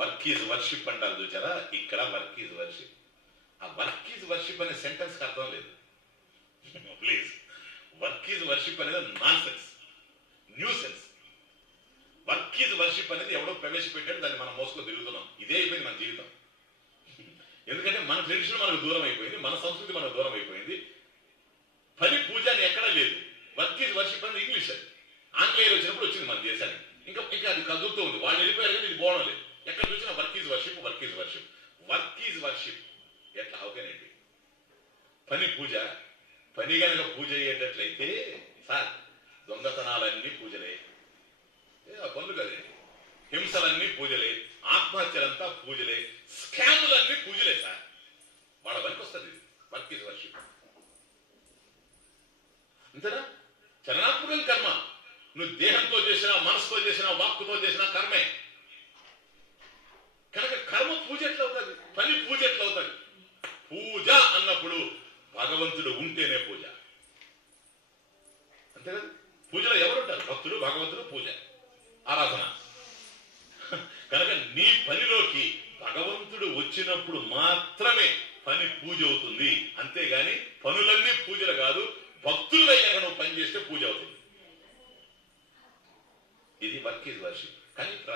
Work is worship అంటారు చూచారా, ఇక్కడ వర్క్ ఈజ్ వర్షిప్. ఆ వర్క్ ఈజ్ వర్షిప్ అనే సెంటెన్స్ అర్థం లేదు. ప్లీజ్, వర్క్ ఈజ్ వర్షిప్ అనేది non sense, new sense. Work is worship అనేది ఎవడో ప్రవేశపెట్టాడు, దాన్ని మనం మోసుకొని తిరుగుతున్నాం. ఇదే అయిపోయింది మన జీవితం. ఎందుకంటే మన ట్రెడిషన్ మనకు దూరం అయిపోయింది, మన సంస్కృతి మనకు దూరం అయిపోయింది. పని పూజ అని ఎక్కడా లేదు. వర్క్ ఈజ్ వర్షిప్ అనేది ఇంగ్లీష్. అది ఆంగ్లేయులు వచ్చినప్పుడు వచ్చింది మన దేశానికి. ఇంకా అది కదులుతూ ఉంది. వాళ్ళు వెళ్ళిపోయారు కానీ ఇది పోవడం లేదు. ఎక్కడ చూసినా work is worship, work is worship, work is worship. ఎట్లా అవుతానండి పని పూజ? పని కనుక పూజ అయ్యేటట్లయితే సార్, దొంగతనాలన్నీ పూజలే, పనులు కదండి. హింసలన్నీ పూజలే, ఆత్మహత్యలంతా పూజలే, స్కాములన్నీ పూజలే సార్. వాళ్ళ పనికి వస్తుంది వర్క్ ఈజ్ వర్షిప్. అంతేనా? చలనాత్మకం కర్మ. నువ్వు దేహంతో చేసినా, మనసుతో చేసినా, వాక్కుతో చేసినా కర్మే. కనుక కర్మ పూజ ఎట్లా అవుతుంది? పని పూజ ఎట్లా అవుతుంది? పూజ అన్నప్పుడు భగవంతుడు ఉంటేనే పూజ. అంతే కదా? పూజలో ఎవరుంటారు? భక్తుడు, భగవంతుడు, పూజ, ఆరాధన. కనుక నీ పనిలోకి భగవంతుడు వచ్చినప్పుడు మాత్రమే పని పూజ అవుతుంది. అంతేగాని పనులన్నీ పూజలు కాదు. భక్తులై కనుక నువ్వు పని చేస్తే పూజ అవుతుంది. ఇది వర్క్ ఈజ్ వర్షిప్. కానీ